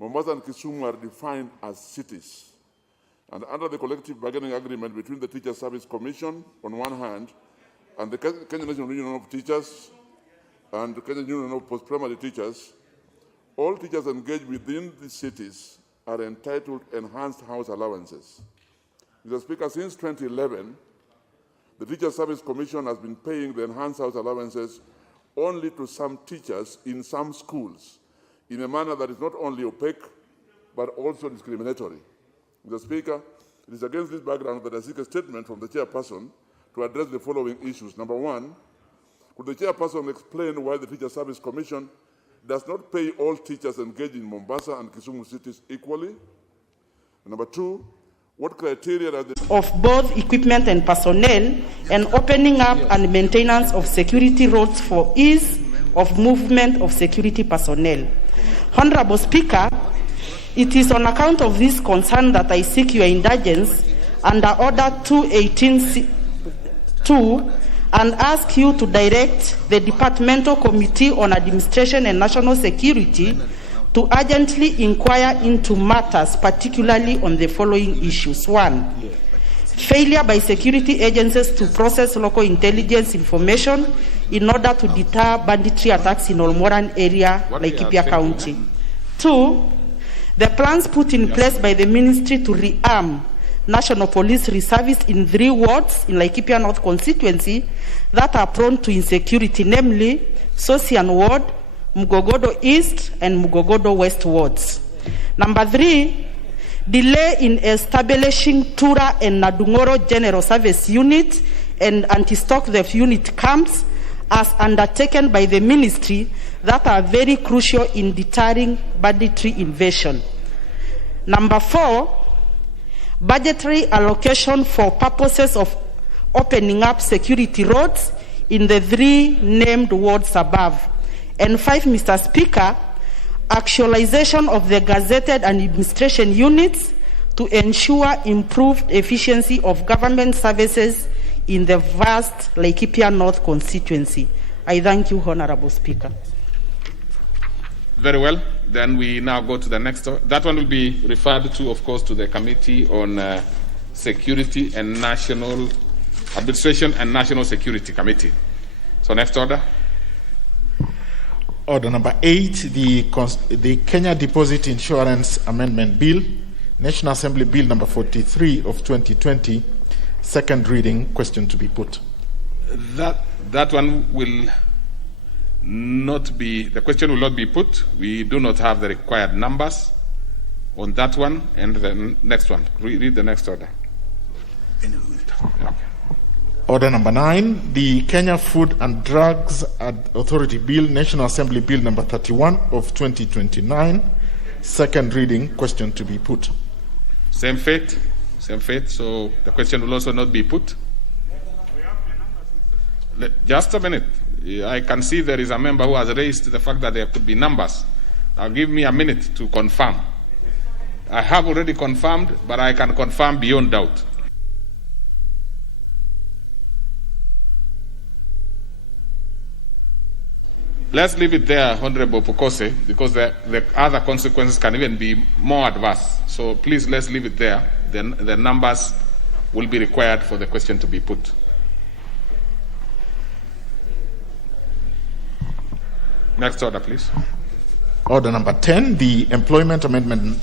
Mombasa and Kisumu are defined as cities. And under the collective bargaining agreement between the Teacher Service Commission on one hand and the Kenya National Union of Teachers and the Kenya Union of Post-Primary Teachers, all teachers engaged within the cities are entitled to enhanced house allowances. Mr. Speaker, since 2011, the Teacher Service Commission has been paying the enhanced house allowances only to some teachers in some schools in a manner that is not only opaque, but also discriminatory. Mr. Speaker, it is against this background that I seek a statement from the chairperson to address the following issues. Number one, could the chairperson explain why the Teacher Service Commission does not pay all teachers engaged in Mombasa and Kisumu cities equally? And number two, what criteria are the of both equipment and personnel, and opening up and maintenance of security roads for ease of movement of security personnel? Honorable Speaker, it is on account of this concern that I seek your indulgence under Order 218-2 and ask you to direct the Departmental Committee on Administration and National Security to urgently inquire into matters, particularly on the following issues. One, failure by security agencies to process local intelligence information in order to deter banditry attacks in Olmoran area, Laikipia County. Two, the plans put in place by the ministry to rearm National Police Reservists in 3 wards in Laikipia North constituency that are prone to insecurity, namely Sosian Ward, Mugogodo East, and Mugogodo West wards. Number 3, delay in establishing Tura and Nadungoro General Service Unit and anti-stock theft unit camps as undertaken by the ministry that are very crucial in deterring banditry invasion. Number 4, budgetary allocation for purposes of opening up security roads in the 3 named wards above. And 5, Mr. Speaker, actualization of the gazetted and administration units to ensure improved efficiency of government services in the vast Laikipia North constituency. I thank you, Honorable Speaker. Very well. Then we now go to the next. That one will be referred to, of course, to the Committee on Security and National Administration and National Security Committee. So next order. Order number 8, the Kenya Deposit Insurance Amendment Bill, National Assembly Bill number 43 of 2020, second reading. Question to be put. That one will not be, the question will not be put. We do not have the required numbers on that one. And the next one. Read the next order. Okay. Order number 9, the Kenya Food and Drugs Authority Bill, National Assembly Bill number 31 of 2029, second reading. Question to be put. Same fate. So the question will also not be put. Just a minute. I can see there is a member who has raised the fact that there could be numbers. Now give me a minute to confirm. I have already confirmed, but I can confirm beyond doubt. Let's leave it there, Honorable Pukose, because the other consequences can even be more adverse. So please, let's leave it there. Then the numbers will be required for the question to be put. Next order, please. Order number 10, the Employment Amendment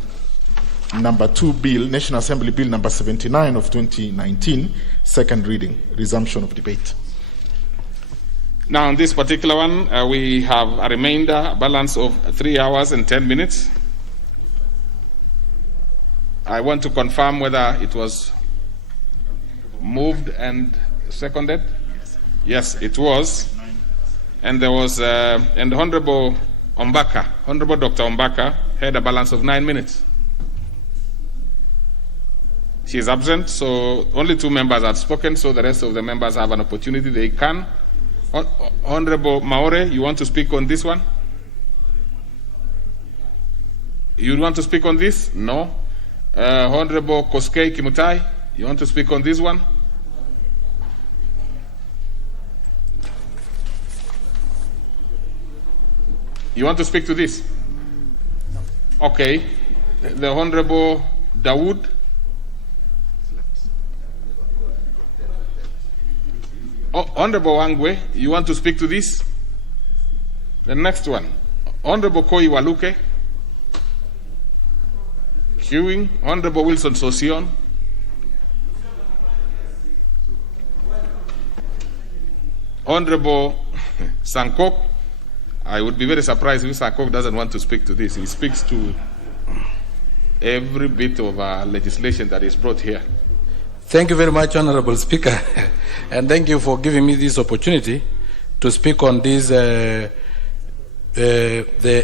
number 2 Bill, National Assembly Bill number 79 of 2019, second reading. Resumption of debate. Now, on this particular one, we have a remainder, a balance of 3 hours and 10 minutes. I want to confirm whether it was moved and seconded. Yes, it was. And there was, and Honorable Ombaka, Honorable Dr. Ombaka, had a balance of 9 minutes. She is absent, so only 2 members have spoken, so the rest of the members have an opportunity. They can. Honorable Maore, you want to speak on this one? You want to speak on this? No. Honorable Koskei Kimutai, you want to speak on this one? You want to speak to this? Okay. The Honorable Dawood. Oh, Honorable Wangwe, you want to speak to this? The next one. Honorable Koi Waluke. Queuing. Honorable Wilson Sosion. Honorable Sankok. I would be very surprised if Sankok doesn't want to speak to this. He speaks to every bit of legislation that is brought here. Thank you very much, Honorable Speaker, and thank you for giving me this opportunity to speak on this, the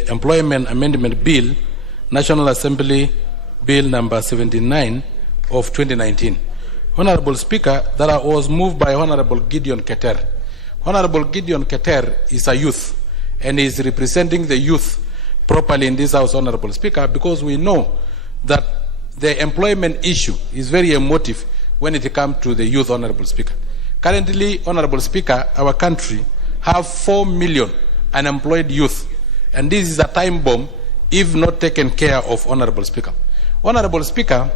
Employment Amendment Bill, National Assembly Bill number 79 of 2019. Honorable Speaker, that was moved by Honorable Gideon Keter. Honorable Gideon Keter is a youth, and is representing the youth properly in this House, Honorable Speaker, because we know that the employment issue is very emotive when it comes to the youth, Honorable Speaker. Currently, Honorable Speaker, our country have 4 million unemployed youth, and this is a time bomb if not taken care of, Honorable Speaker. Honorable Speaker,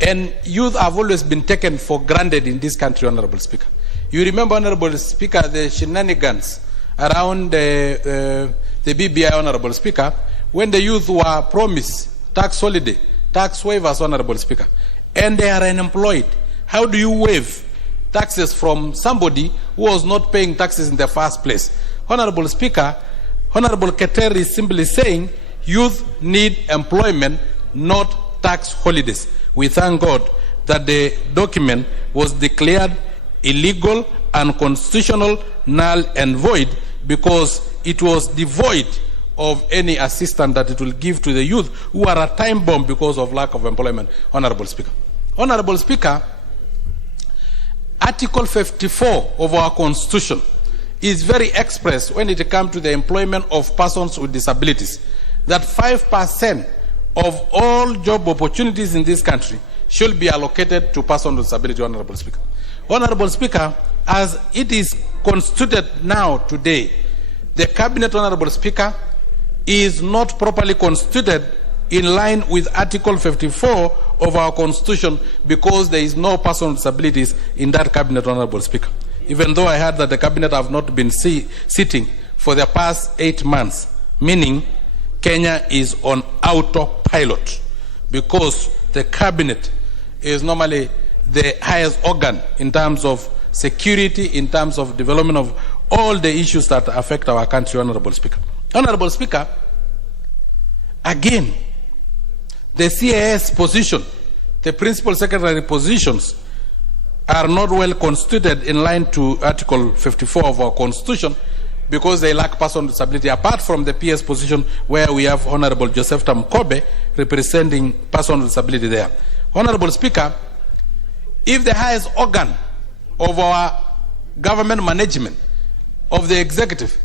and youth have always been taken for granted in this country, Honorable Speaker. You remember, Honorable Speaker, the shenanigans around the BBI, Honorable Speaker, when the youth were promised tax holiday, tax waivers, Honorable Speaker, and they are unemployed. How do you waive taxes from somebody who was not paying taxes in the first place? Honorable Speaker, Honorable Keter is simply saying youth need employment, not tax holidays. We thank God that the document was declared illegal, unconstitutional, null and void, because it was devoid of any assistance that it will give to the youth who are a time bomb because of lack of employment, Honorable Speaker. Honorable Speaker, Article 54 of our Constitution is very express when it comes to the employment of persons with disabilities, that 5% of all job opportunities in this country should be allocated to persons with disability, Honorable Speaker. Honorable Speaker, as it is constituted now today, the Cabinet, Honorable Speaker, is not properly constituted in line with Article 54 of our Constitution, because there is no person with disabilities in that Cabinet, Honorable Speaker. Even though I heard that the Cabinet have not been sitting for the past 8 months, meaning Kenya is on autopilot, because the Cabinet is normally the highest organ in terms of security, in terms of development of all the issues that affect our country, Honorable Speaker. Honorable Speaker, again, the CAS position, the principal secretary positions, are not well constituted in line to Article 54 of our Constitution, because they lack person with disability, apart from the PS position where we have Honorable Joseph Tamkobe representing person with disability there. Honorable Speaker, if the highest organ of our government management, of the executive,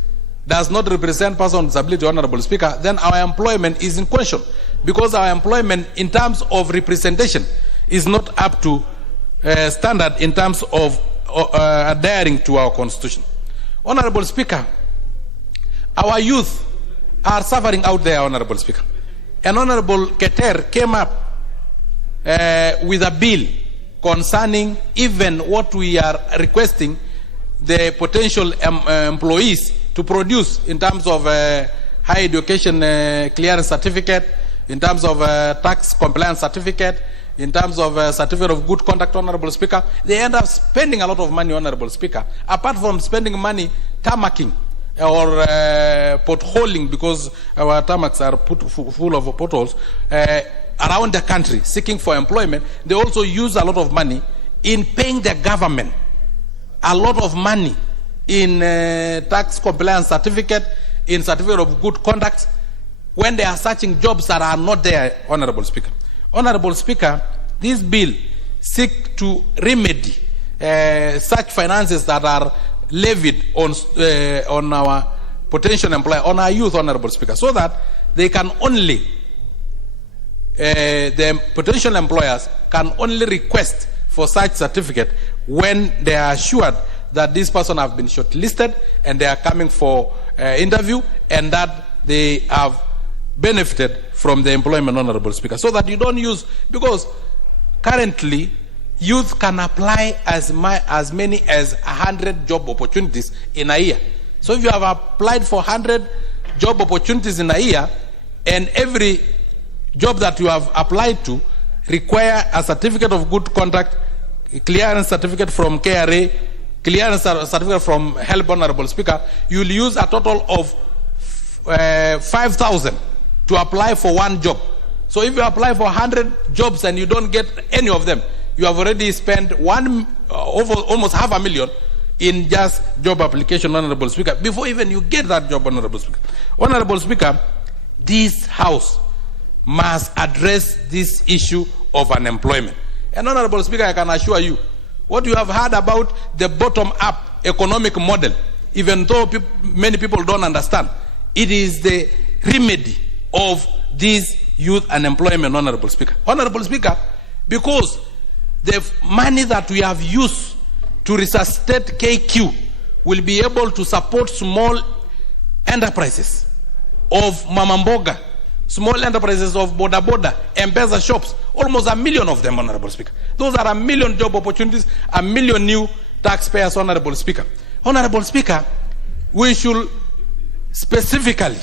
does not represent person with disability, Honorable Speaker, then our employment is in question, because our employment in terms of representation is not up to standard in terms of adhering to our Constitution. Honorable Speaker, our youth are suffering out there, Honorable Speaker. And Honorable Keter came up with a bill concerning even what we are requesting the potential employees to produce in terms of high education clearance certificate, in terms of tax compliance certificate, in terms of certificate of good conduct, Honorable Speaker. They end up spending a lot of money, Honorable Speaker, apart from spending money tarmacking or potholing, because our tarmacs are full of potholes around the country seeking for employment. They also use a lot of money in paying the government a lot of money in tax compliance certificate, in certificate of good conduct, when they are searching jobs that are not there, Honorable Speaker. Honorable Speaker, this bill seeks to remedy such finances that are levied on our potential employer, on our youth, Honorable Speaker, so that they can only, the potential employers can only request for such certificate when they are assured that this person have been shortlisted and they are coming for interview, and that they have benefited from the employment, Honorable Speaker, so that you don't use, because currently youth can apply as many as 100 job opportunities in a year. So if you have applied for 100 job opportunities in a year, and every job that you have applied to require a certificate of good conduct, clearance certificate from KRA, clearance certificate from HELB, Honorable Speaker, you will use a total of 5,000 to apply for one job. So if you apply for 100 jobs and you don't get any of them, you have already spent almost $500,000 in just job application, Honorable Speaker, before even you get that job, Honorable Speaker. Honorable Speaker, this House must address this issue of unemployment. And Honorable Speaker, I can assure you, what you have heard about the bottom-up economic model, even though many people don't understand, it is the remedy of this youth unemployment, Honorable Speaker. Honorable Speaker, because the money that we have used to resuscitate KQ will be able to support small enterprises of Mamamboga, small enterprises of Boda Boda, M-Pesa shops, almost 1 million of them, Honorable Speaker. Those are 1 million job opportunities, 1 million new taxpayers, Honorable Speaker. Honorable Speaker, we should specifically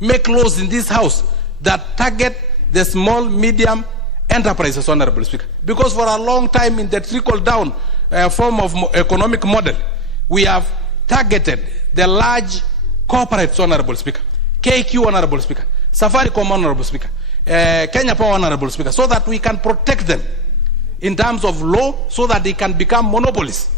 make laws in this House that target the small, medium enterprises, Honorable Speaker. Because for a long time in the trickle-down form of economic model, we have targeted the large corporates, Honorable Speaker. KQ, Honorable Speaker. Safaricom, Honorable Speaker. Kenya Power, Honorable Speaker. So that we can protect them in terms of law, so that they can become monopolists.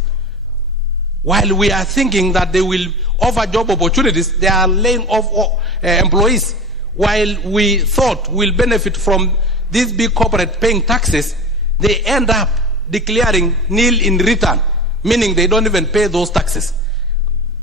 While we are thinking that they will offer job opportunities, they are laying off employees. While we thought we'll benefit from these big corporate paying taxes, they end up declaring nil in return, meaning they don't even pay those taxes.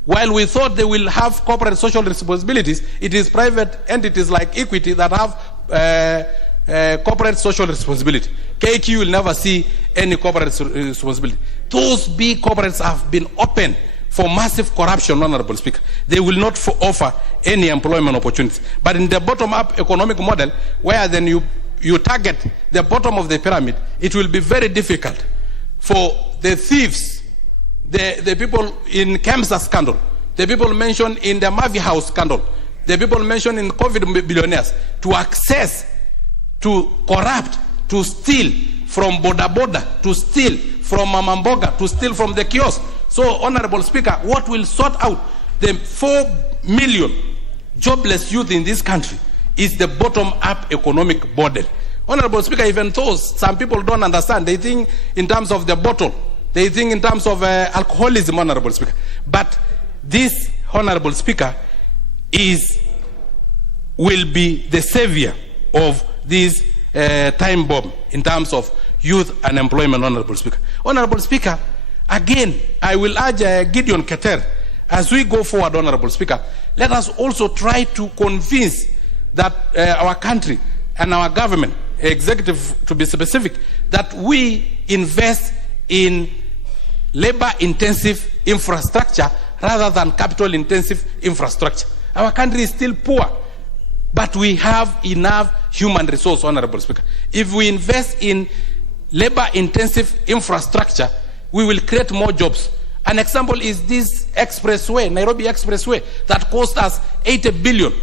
While we thought they will have corporate social responsibilities, it is private entities like Equity that have corporate social responsibility. KQ will never see any corporate responsibility. Those big corporates have been open for massive corruption, Honorable Speaker. They will not offer any employment opportunities. But in the bottom-up economic model, where then you target the bottom of the pyramid, it will be very difficult for the thieves, the people in Kemsa scandal, the people mentioned in the Mavi House scandal, the people mentioned in COVID billionaires, to access, to corrupt, to steal from Boda Boda, to steal from Mamamboga, to steal from the kiosk. So, Honorable Speaker, what will sort out the 4 million jobless youth in this country is the bottom-up economic model. Honorable Speaker, even though some people don't understand, they think in terms of the bottle, they think in terms of alcoholism, Honorable Speaker. But this, Honorable Speaker, will be the savior of this time bomb in terms of youth unemployment, Honorable Speaker. Honorable Speaker, again, I will urge Gideon Keter, as we go forward, Honorable Speaker, let us also try to convince that our country and our government, executive to be specific, that we invest in labor-intensive infrastructure rather than capital-intensive infrastructure. Our country is still poor, but we have enough human resource, Honorable Speaker. If we invest in labor-intensive infrastructure, we will create more jobs. An example is this expressway, Nairobi Expressway, that cost us 80 billion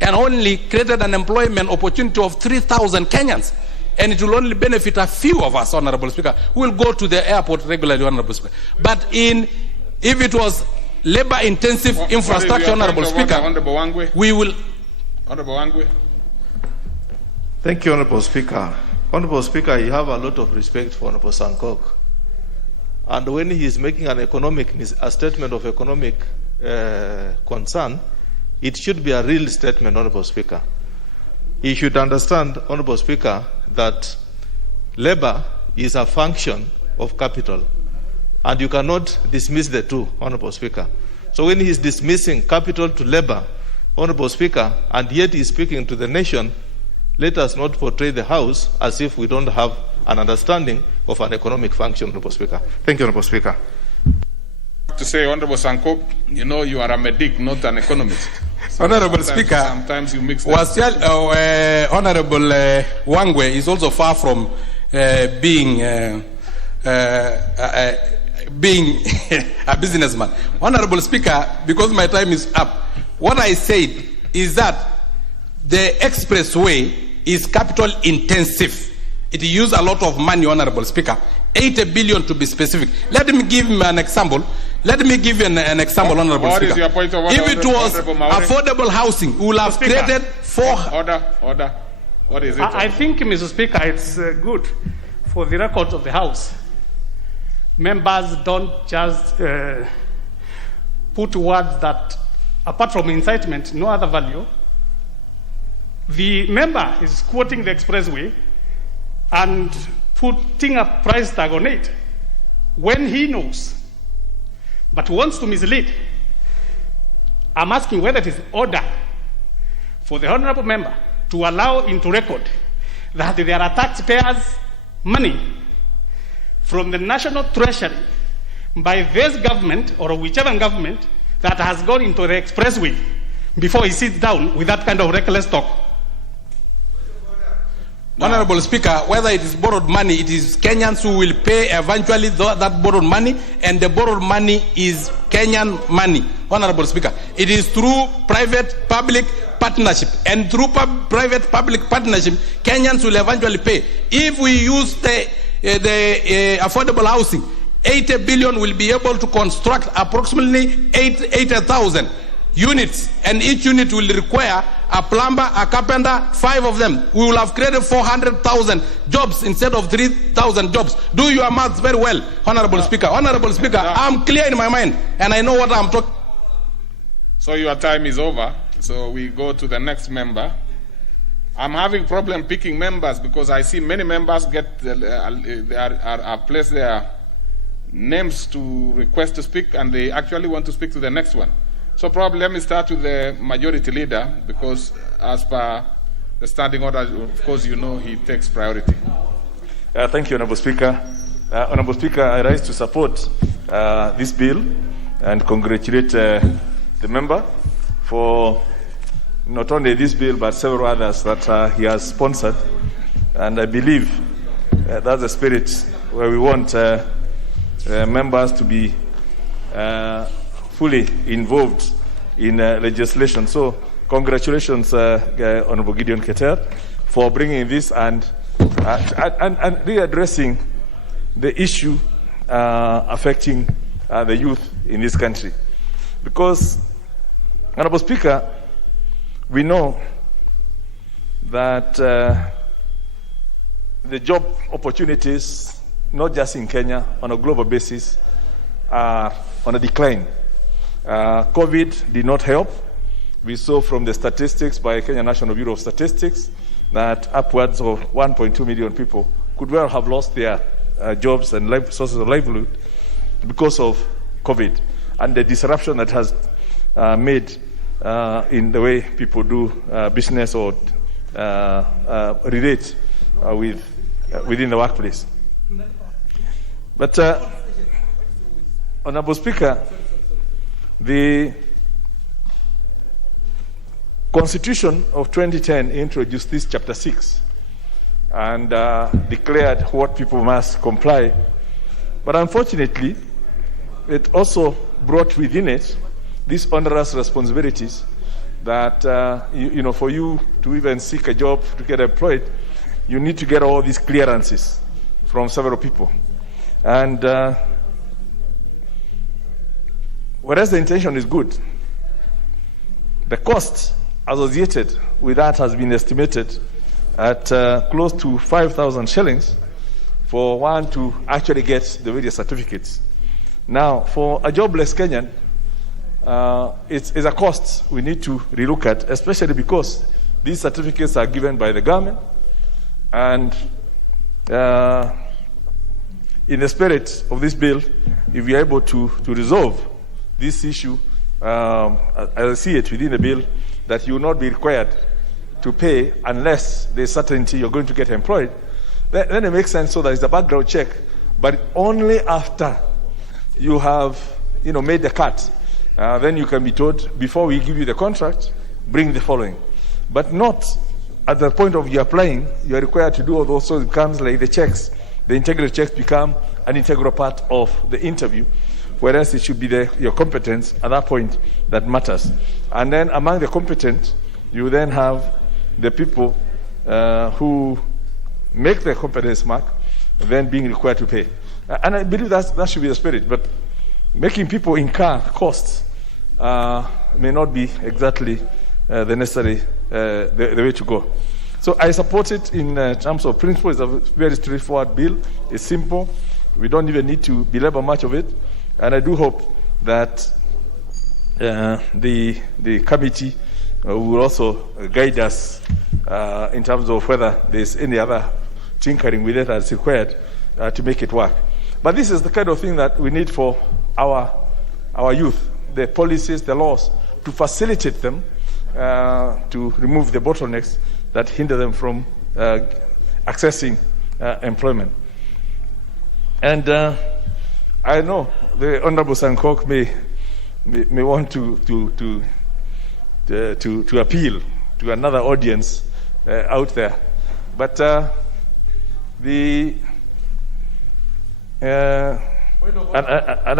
and only created an employment opportunity of 3,000 Kenyans. And it will only benefit a few of us, Honorable Speaker, who will go to the airport regularly, Honorable Speaker. But if it was labor-intensive infrastructure, Honorable Speaker, we will... Honorable Wangwe. Thank you, Honorable Speaker. Honorable Speaker, you have a lot of respect for Honorable Sankok. And when he is making a statement of economic concern, it should be a real statement, Honorable Speaker. He should understand, Honorable Speaker, that labor is a function of capital. And you cannot dismiss the two, Honorable Speaker. So when he is dismissing capital to labor, Honorable Speaker, and yet he is speaking to the nation, let us not portray the House as if we don't have an understanding of an economic function, Honorable Speaker. Thank you, Honorable Speaker. To say, Honorable Sankop, you know you are a medic, not an economist. Honorable Speaker, sometimes you mix them. Honorable Wangwe is also far from being a businessman. Honorable Speaker, because my time is up, what I said is that the expressway is capital intensive. It uses a lot of money, Honorable Speaker. 80 billion to be specific. Let me give him an example. Let me give you an example, Honorable Speaker. Is your point of order, if it was affordable housing, we would have created Order. What is it? I think, Mr. Speaker, it's good for the records of the House. Members don't just put words that, apart from incitement, no other value. The member is quoting the expressway and putting a price tag on it when he knows, but wants to mislead. I'm asking whether it is order for the honorable member to allow into record that there are taxpayers' money from the national treasury by this government or whichever government that has gone into the expressway before he sits down with that kind of reckless talk. Honorable Speaker, whether it is borrowed money, it is Kenyans who will pay eventually that borrowed money, and the borrowed money is Kenyan money. Honorable Speaker, it is through private-public partnership, and through private-public partnership, Kenyans will eventually pay. If we use the affordable housing, 80 billion will be able to construct approximately 80,000 units, and each unit will require a plumber, a carpenter, 5 of them. We will have created 400,000 jobs instead of 3,000 jobs. Do your maths very well, Honorable Speaker. Honorable Speaker, I'm clear in my mind, and I know what I'm talking. So your time is over. So we go to the next member. I'm having problem picking members because I see many members get are placed their names to request to speak, and they actually want to speak to the next one. So probably let me start with the majority leader, because as per the standing order, of course, you know he takes priority. Thank you, Honorable Speaker. Honorable Speaker, I rise to support this bill and congratulate the member for not only this bill but several others that he has sponsored. And I believe that's the spirit where we want members to be fully involved in legislation. So congratulations, Honorable Gideon Keter, for bringing this and readdressing the issue affecting the youth in this country. Because, Honorable Speaker, we know that the job opportunities, not just in Kenya, on a global basis, are on a decline. COVID did not help. We saw from the statistics by Kenya National Bureau of Statistics that upwards of 1.2 million people could well have lost their jobs and sources of livelihood because of COVID and the disruption that has made in the way people do business or relate within the workplace. But, Honorable Speaker, the Constitution of 2010 introduced this Chapter 6 and declared what people must comply. But unfortunately, it also brought within it these onerous responsibilities that, for you to even seek a job, to get employed, you need to get all these clearances from several people. And whereas the intention is good, the cost associated with that has been estimated at close to 5,000 shillings for one to actually get the various certificates. Now, for a jobless Kenyan, it's a cost we need to relook at, especially because these certificates are given by the government. And in the spirit of this bill, if we are able to resolve this issue, as I see it within the bill, that you will not be required to pay unless there's certainty you're going to get employed, then it makes sense. So there is a background check, but only after you have made the cut then you can be told, before we give you the contract, bring the following. But not at the point of you applying, you are required to do all those, so it becomes like the checks. The integrity checks become an integral part of the interview, whereas it should be your competence at that point that matters. And then among the competent, you then have the people who make the competence mark, then being required to pay. And I believe that should be the spirit. But making people incur costs may not be exactly the necessary, the way to go. So I support it in terms of principle. It's a very straightforward bill. It's simple. We don't even need to belabor much of it. And I do hope that the committee will also guide us in terms of whether there's any other tinkering with it that's required to make it work. But this is the kind of thing that we need for our youth, the policies, the laws, to facilitate them, to remove the bottlenecks that hinder them from accessing employment. And I know the Honorable Sankok may want to appeal to another audience out there, but and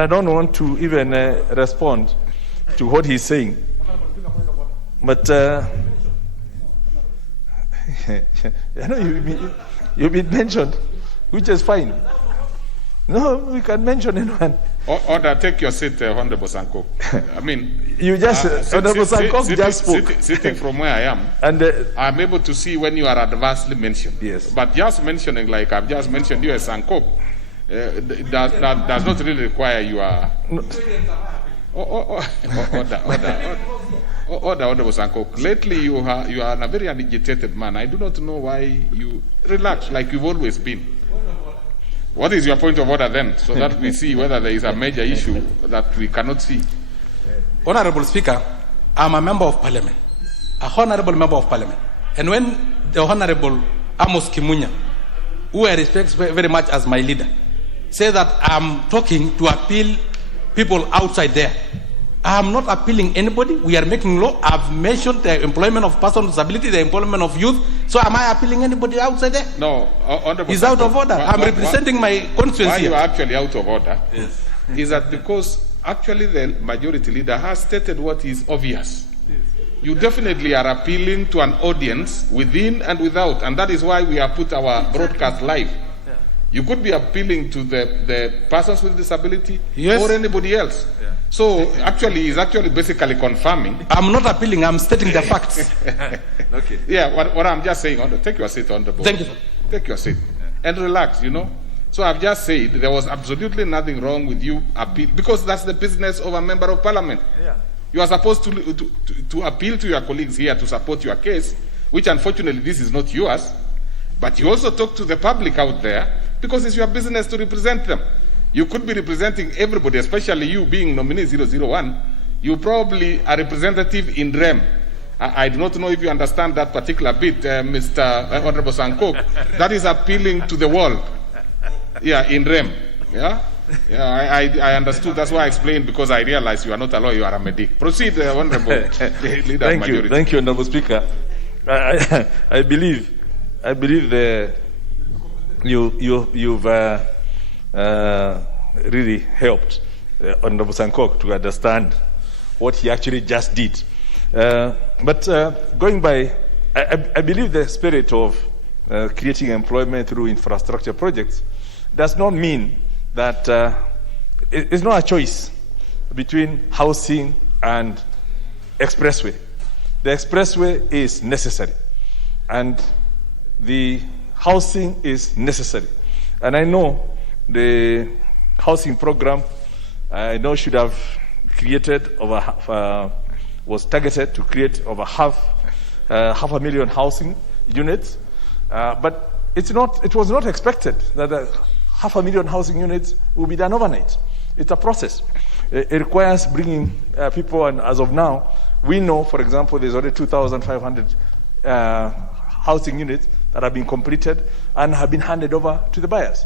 I don't want to even respond to what he's saying, but I know you've been mentioned, which is fine. No, we can mention anyone. Order, take your seat, Honorable Sankok. I mean, you just Honorable Sankok just spoke. Sitting from where I am, and I'm able to see when you are adversely mentioned. Yes. But just mentioning, like I've just mentioned you as Sankok, does not really require you are. Order, Honorable Sankok. Lately, you are a very agitated man. I do not know why you relax like you've always been. What is your point of order then, so that we see whether there is a major issue that we cannot see? Honorable Speaker, I'm a member of Parliament, a honorable member of Parliament. And when the Honorable Amos Kimunya, who I respect very much as my leader, say that I'm talking to appeal people outside there, I'm not appealing anybody. We are making law. I've mentioned the employment of persons with disability, the employment of youth. So am I appealing anybody outside there? No, he's out of order. I'm representing my constituency. Why you are actually out of order is that because actually the majority leader has stated what is obvious. You definitely are appealing to an audience within and without, and that is why we have put our broadcast live. You could be appealing to the persons with disability or anybody else. Yeah. So actually, he's actually basically confirming. I'm not appealing, I'm stating the facts. Okay. Yeah, what I'm just saying, take your seat on the board. Thank you, sir. Take your seat and relax, So I've just said there was absolutely nothing wrong with you appeal, because that's the business of a member of parliament. Yeah. You are supposed to appeal to your colleagues here to support your case, which unfortunately this is not yours. But you also talk to the public out there, because it's your business to represent them. You could be representing everybody, especially you being nominee 001. You probably are representative in REM. I do not know if you understand that particular bit, Mr. Honorable Sankok. That is appealing to the world. Yeah, in REM. Yeah, I understood. That's why I explained, because I realized you are not a lawyer, you are a medic. Proceed, Honorable Leader of Majority. Thank you, Honorable Speaker. I believe you've really helped Honorable Sankok to understand what he actually just did. But going by, I believe the spirit of creating employment through infrastructure projects does not mean that it's not a choice between housing and expressway. The expressway is necessary, and the housing is necessary. And I know the housing program, should have created was targeted to create over half a million housing units, but it was not expected that 500,000 housing units will be done overnight. It's a process. It requires bringing people, and as of now, we know, for example, there's already 2,500 housing units that have been completed and have been handed over to the buyers.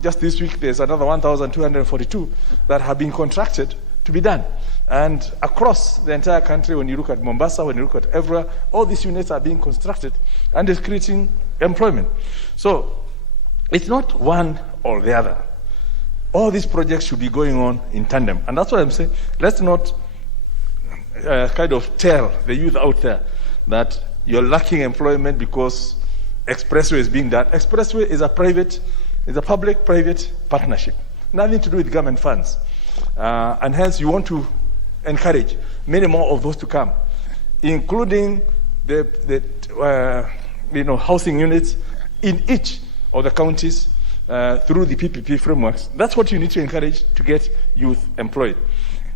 Just this week, there's another 1,242 that have been contracted to be done. And across the entire country, when you look at Mombasa, when you look at everywhere, all these units are being constructed and it's creating employment. So it's not one or the other. All these projects should be going on in tandem. And that's what I'm saying. Let's not kind of tell the youth out there that you're lacking employment because expressway is being done. Expressway is a public-private partnership. Nothing to do with government funds. And hence you want to encourage many more of those to come, including the housing units in each of the counties through the PPP frameworks. That's what you need to encourage to get youth employed,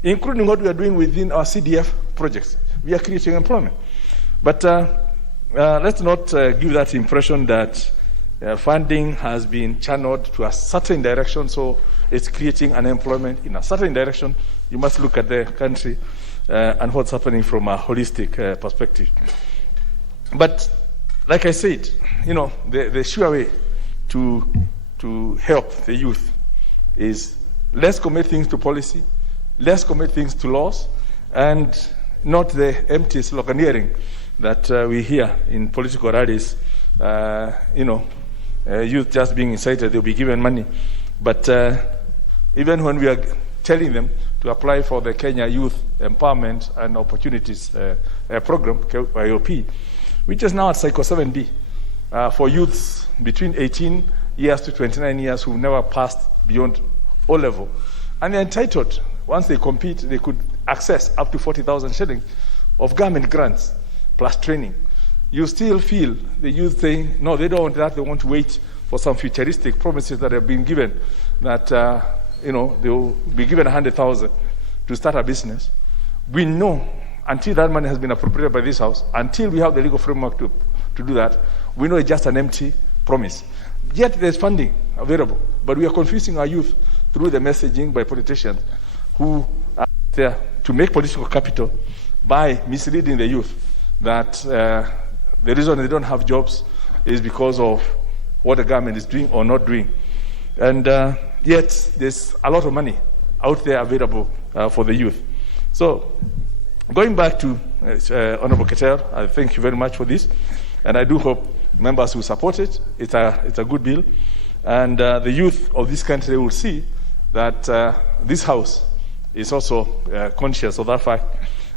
including what we are doing within our CDF projects. We are creating employment. But let's not give that impression that funding has been channeled to a certain direction, so it's creating unemployment in a certain direction. You must look at the country and what's happening from a holistic perspective. But like I said, the sure way to help the youth is let's commit things to policy, let's commit things to laws, and not the empty sloganeering that we hear in political rallies. Youth just being incited, they'll be given money. But even when we are telling them to apply for the Kenya Youth Empowerment and Opportunities Program, IOP, which is now at Cycle 7B, for youths between 18 years to 29 years who've never passed beyond O-level. And they're entitled, once they compete, they could access up to 40,000 shillings of government grants plus training. You still feel the youth saying, no, they don't want that, they want to wait for some futuristic promises that have been given, that they will be given 100,000 to start a business. We know until that money has been appropriated by this House, until we have the legal framework to do that, we know it's just an empty promise. Yet there's funding available, but we are confusing our youth through the messaging by politicians who are there to make political capital by misleading the youth that the reason they don't have jobs is because of what the government is doing or not doing. And yet there's a lot of money out there available for the youth. So going back to Honorable Keter, I thank you very much for this. And I do hope members will support it. It's a good bill. And the youth of this country will see that this House is also conscious of that fact.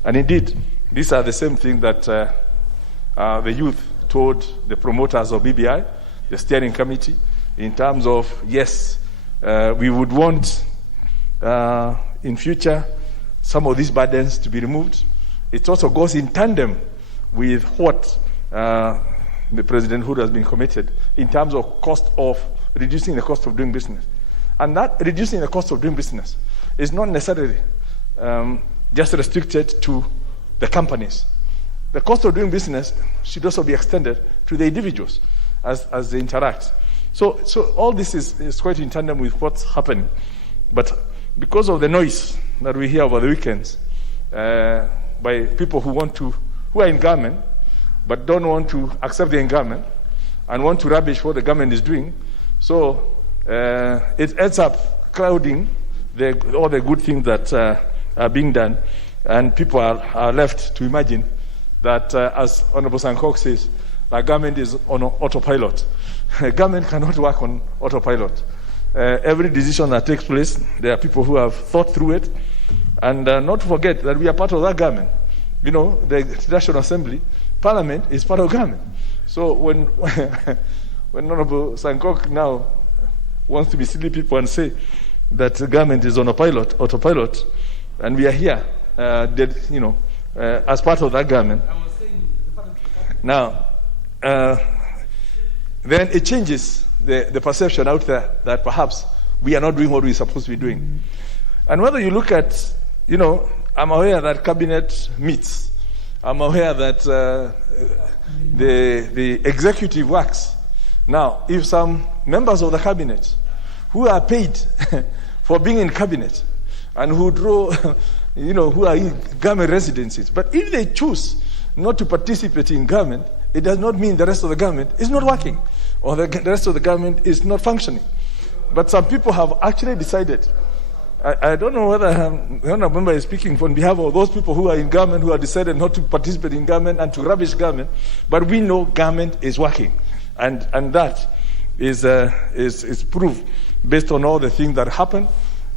And indeed, these are the same thing that the youth told the promoters of BBI, the steering committee, in terms of, yes, we would want in future some of these burdens to be removed. It also goes in tandem with what the President Uhuru has been committed in terms of reducing the cost of doing business. And that reducing the cost of doing business is not necessarily just restricted to the companies. The cost of doing business should also be extended to the individuals as they interact. So all this is quite in tandem with what's happening. But because of the noise that we hear over the weekends by people who are in government but don't want to accept the government and want to rubbish what the government is doing, so it ends up clouding all the good things that are being done, and people are left to imagine that, as Honorable Sankok says, the government is on autopilot. Government cannot work on autopilot. Every decision that takes place, there are people who have thought through it, and not to forget that we are part of that government. The National Assembly, Parliament is part of government. So when Honorable Sankok now wants to mislead people and say that the government is on autopilot, and we are here, as part of that government. Now, then it changes the perception out there that perhaps we are not doing what we're supposed to be doing. And whether you look at, I'm aware that cabinet meets. I'm aware that the executive works. Now, if some members of the cabinet who are paid for being in cabinet and who draw, who are in government residencies, but if they choose not to participate in government, it does not mean the rest of the government is not working or the rest of the government is not functioning. But some people have actually decided I don't know whether the honorable member is speaking on behalf of those people who are in government, who have decided not to participate in government and to rubbish government, but we know government is working. And that is proof based on all the things that happen.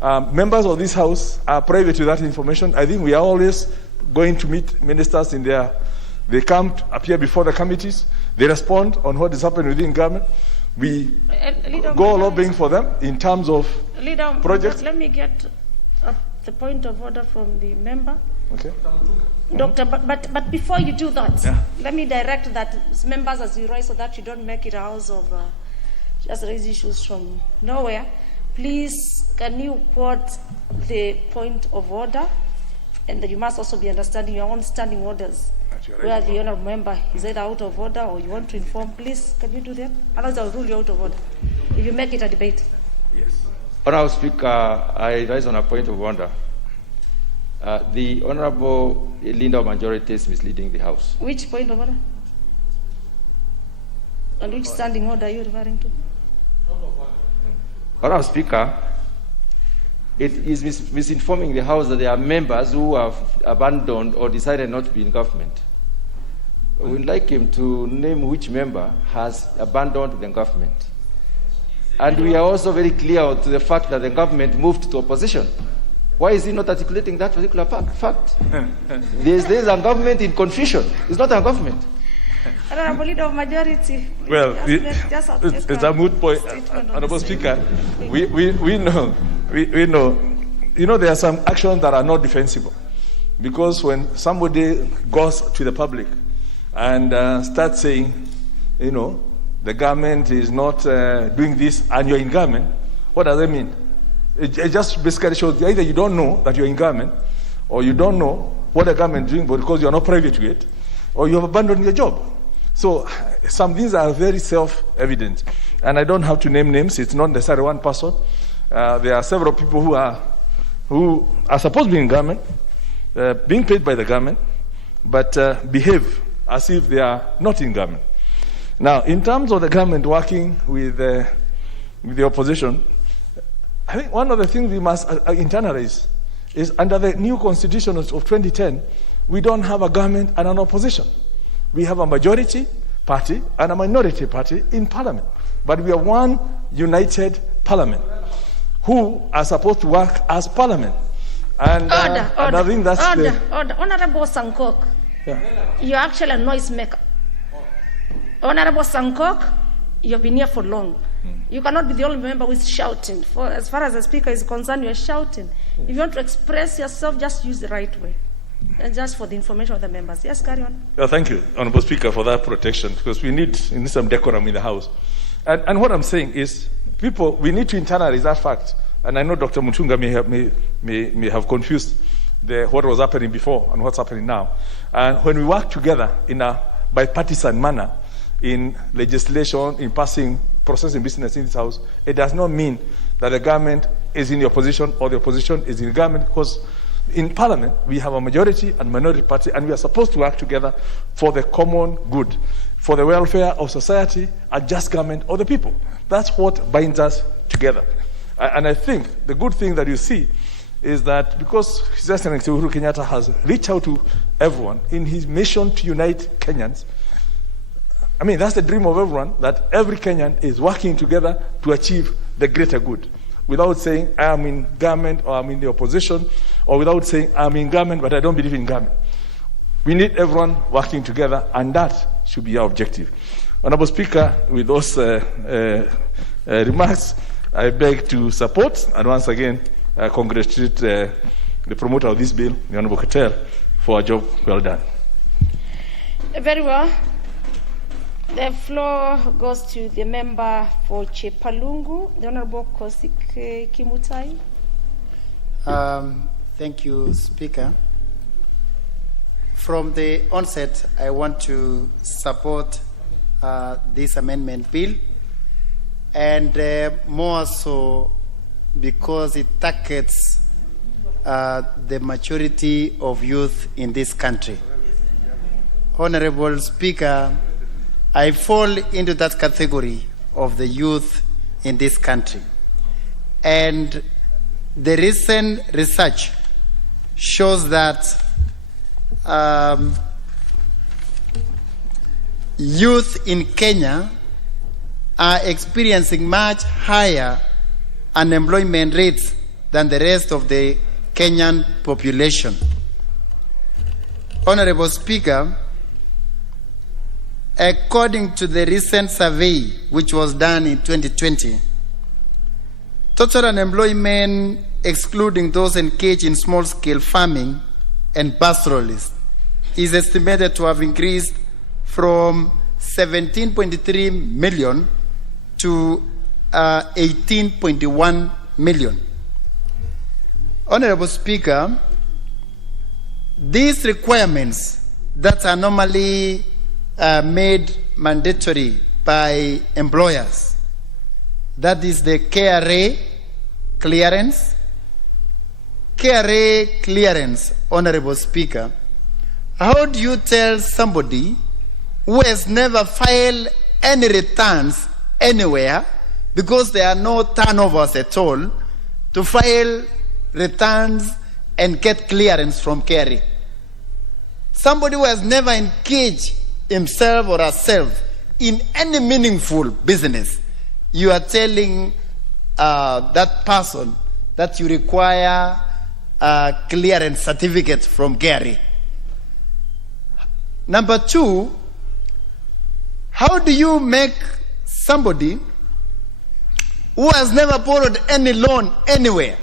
Members of this House are privy to that information. I think we are always going to meet ministers in they come to appear before the committees, they respond on what is happening within government. We go lobbying for them in terms of projects. Let me get the point of order from the member. Okay. Doctor, but before you do that, let me direct that members as you rise so that you don't make it a house of just raise issues from nowhere. Please, can you quote the point of order? And you must also be understanding your own standing orders. Where the honourable member is either out of order or you want to inform, please, can you do that? Otherwise, I'll rule you out of order if you make it a debate. Yes. Honourable Speaker, I rise on a point of order. The Honourable leader of majority is misleading the House. Which point of order? And which standing order are you referring to? Honourable Speaker, it is misinforming the House that there are members who have abandoned or decided not to be in government. We'd like him to name which member has abandoned the government. And we are also very clear to the fact that the government moved to opposition. Why is he not articulating that particular fact? There's a government in confusion. It's not a government. Honourable Leader of Majority. Well, it's a moot point. Honourable Speaker, we know. You know, there are some actions that are not defensible. Because when somebody goes to the public and starts saying, you know, the government is not doing this and you're in government, what does that mean? It just basically shows either you don't know that you're in government, or you don't know what the government is doing because you're not privy to it, or you have abandoned your job. So some things are very self-evident. And I don't have to name names. It's not necessarily one person. There are several people who are supposed to be in government, being paid by the government, but behave as if they are not in government. Now, in terms of the government working with the opposition, I think one of the things we must internalize is under the new constitution of 2010, we don't have a government and an opposition. We have a majority party and a minority party in parliament. But we are one united parliament who are supposed to work as parliament. And I think that's order. Honourable Sankok, you're actually a noisemaker. Honourable Sankok, you've been here for long. You cannot be the only member who is shouting. As far as the speaker is concerned, you're shouting. If you want to express yourself, just use the right way. And just for the information of the members. Yes, carry on. Well, thank you, Honourable Speaker, for that protection, because we need some decorum in the House. And what I'm saying is, we need to internalize that fact. And I know Dr. Mutunga may have confused what was happening before and what's happening now. And when we work together in a bipartisan manner, in legislation, in processing business in this House, it does not mean that the government is in the opposition or the opposition is in the government, because in Parliament, we have a majority and minority party, and we are supposed to work together for the common good, for the welfare of society, a just government of the people. That's what binds us together. And I think the good thing that you see is that because His Excellency Uhuru Kenyatta has reached out to everyone in his mission to unite Kenyans, I mean, that's the dream of everyone, that every Kenyan is working together to achieve the greater good, without saying, I am in government or I'm in the opposition, or without saying, I'm in government but I don't believe in government. We need everyone working together, and that should be our objective. Honourable Speaker, with those remarks, I beg to support and once again congratulate the promoter of this bill, the Honourable Ketel, for a job well done. Very well. The floor goes to the member for Chepalungu, the Honourable Kosik Kimutai. Thank you, Speaker. From the onset, I want to support this amendment bill, and more so because it targets the maturity of youth in this country. Honourable Speaker, I fall into that category of the youth in this country. And the recent research shows that youth in Kenya are experiencing much higher unemployment rates than the rest of the Kenyan population. Honorable Speaker, according to the recent survey which was done in 2020, total unemployment, excluding those engaged in small-scale farming and pastoralists, is estimated to have increased from 17.3 million to 18.1 million. Honorable Speaker, these requirements that are normally made mandatory by employers, that is the KRA clearance. KRA clearance, Honorable Speaker, how do you tell somebody who has never filed any returns anywhere, because there are no turnovers at all, to file returns and get clearance from KRA? Somebody who has never engaged himself or herself in any meaningful business, you are telling that person that you require a clearance certificate from KRA. Number two, how do you make somebody who has never borrowed any loan anywhere